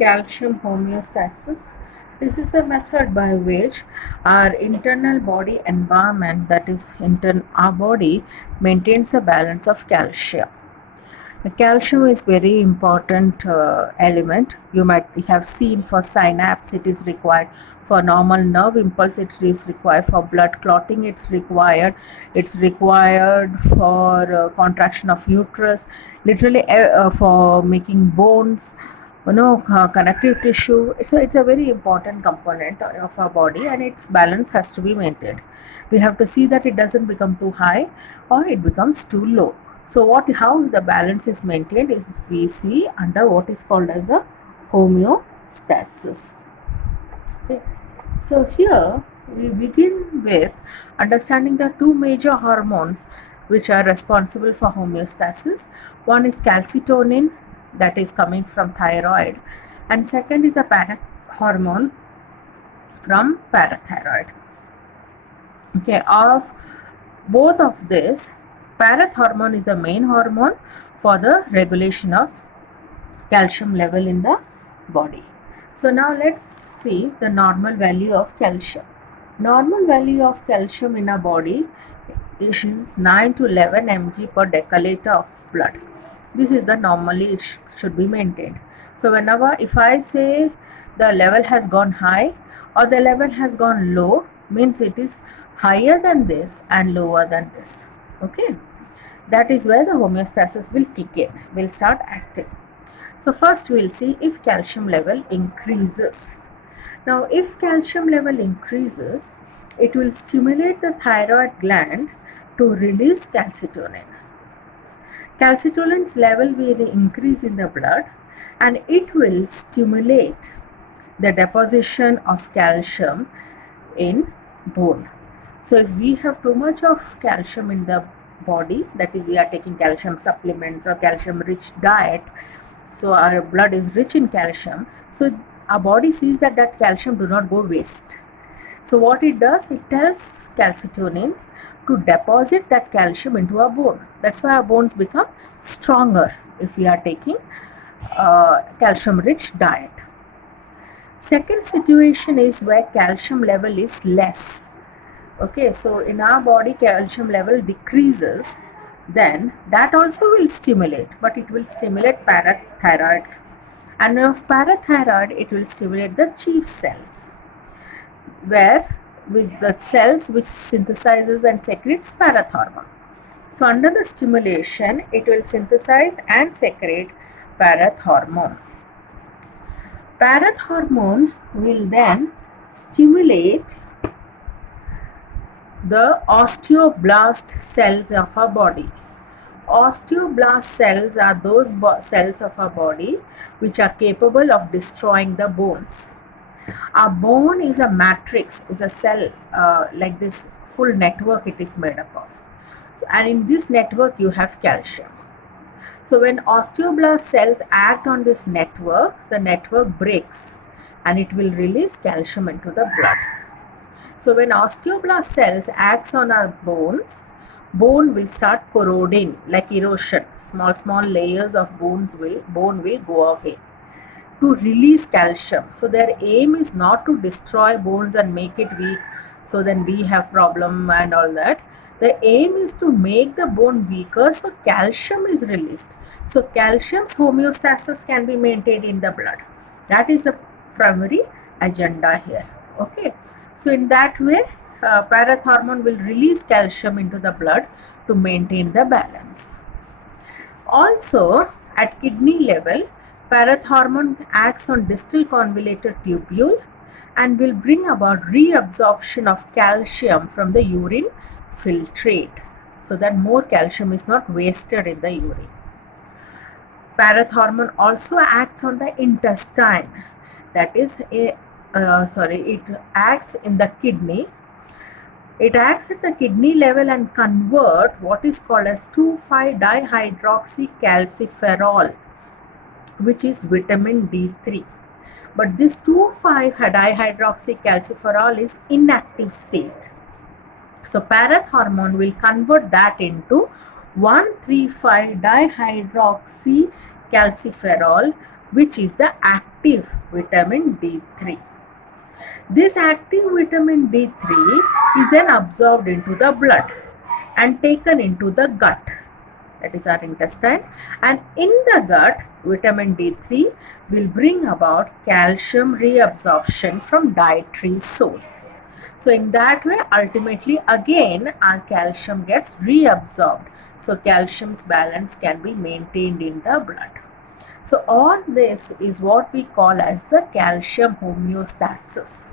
calcium homeostasis. This is a method by which our internal body environment, that is, our body, maintains a balance of calcium. The calcium is very important element. You might have seen for synapse it is required, for normal nerve impulse it is required, for blood clotting it's required for contraction of uterus, literally for making bones, connective tissue. So it's a very important component of our body, and its balance has to be maintained. We have to see that it doesn't become too high or it becomes too low. So how the balance is maintained is we see under what is called as the homeostasis. Okay. So here we begin with understanding the two major hormones which are responsible for homeostasis. One is calcitonin, that is coming from thyroid, and second is a hormone from parathyroid. Okay, of both of this, parathormone is the main hormone for the regulation of calcium level in the body. So now let's see the normal value of calcium. Normal value of calcium in our body is 9 to 11 mg per deciliter of blood. This is the normally it should be maintained. So whenever if I say the level has gone high or the level has gone low, means it is higher than this and lower than this. Okay, that is where the homeostasis will kick in, will start acting. So first we will see if calcium level increases. Now if calcium level increases, it will stimulate the thyroid gland to release calcitonin. Calcitonin's level will increase in the blood and it will stimulate the deposition of calcium in bone. So if we have too much of calcium in the body, that is we are taking calcium supplements or calcium rich diet, so our blood is rich in calcium, so our body sees that calcium do not go waste. So what it does, it tells calcitonin to deposit that calcium into our bone. That's why our bones become stronger if we are taking calcium rich diet. Second situation is where calcium level is less. Okay, so in our body calcium level decreases, then that also will stimulate, but it will stimulate parathyroid, and of parathyroid it will stimulate the chief cells, where with the cells which synthesizes and secretes parathormone. So under the stimulation it will synthesize and secrete parathormone. Parathormone will then stimulate the osteoblast cells of our body. Osteoblast cells are those cells of our body which are capable of destroying the bones. Our bone is a matrix, is a cell like this full network it is made up of. So, and in this network you have calcium. So when osteoblast cells act on this network, the network breaks and it will release calcium into the blood. So when osteoblast cells acts on our bones, bone will start corroding like erosion. Small layers of bone will go away to release calcium. So their aim is not to destroy bones and make it weak, so then we have problem and all that. The aim is to make the bone weaker, so calcium is released. So calcium's homeostasis can be maintained in the blood. That is the primary agenda here. Okay. So in that way, parathormone will release calcium into the blood to maintain the balance. Also, at kidney level, parathormone acts on distal convoluted tubule and will bring about reabsorption of calcium from the urine filtrate, so that more calcium is not wasted in the urine. Parathormone also acts on the intestine, that is it acts in the kidney. It acts at the kidney level and convert what is called as 2,5-dihydroxycalciferol, which is vitamin D3. But this 2,5-dihydroxycalciferol is inactive state. So parathormone will convert that into 1,3,5-dihydroxycalciferol, which is the active vitamin D3. This active vitamin D3 is then absorbed into the blood and taken into the gut, that is our intestine, and in the gut vitamin D3 will bring about calcium reabsorption from dietary source. So in that way, ultimately again our calcium gets reabsorbed, so calcium's balance can be maintained in the blood. So all this is what we call as the calcium homeostasis.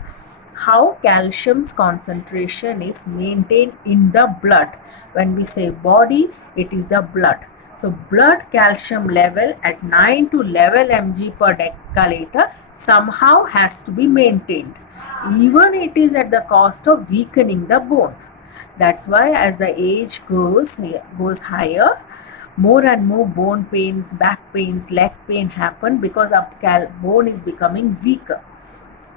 How calcium's concentration is maintained in the blood. When we say body, it is the blood. So blood calcium level at 9 to 11 mg per deciliter somehow has to be maintained. Even it is at the cost of weakening the bone. That's why as the age goes higher, more and more bone pains, back pains, leg pain happen because our bone is becoming weaker.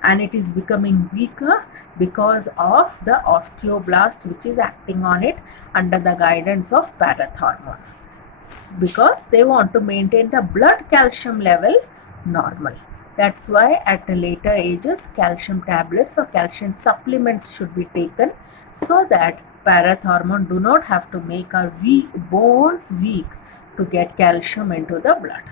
And it is becoming weaker because of the osteoblast which is acting on it under the guidance of parathormone, because they want to maintain the blood calcium level normal. That's why at the later ages calcium tablets or calcium supplements should be taken, so that parathormone do not have to make our bones weak to get calcium into the blood.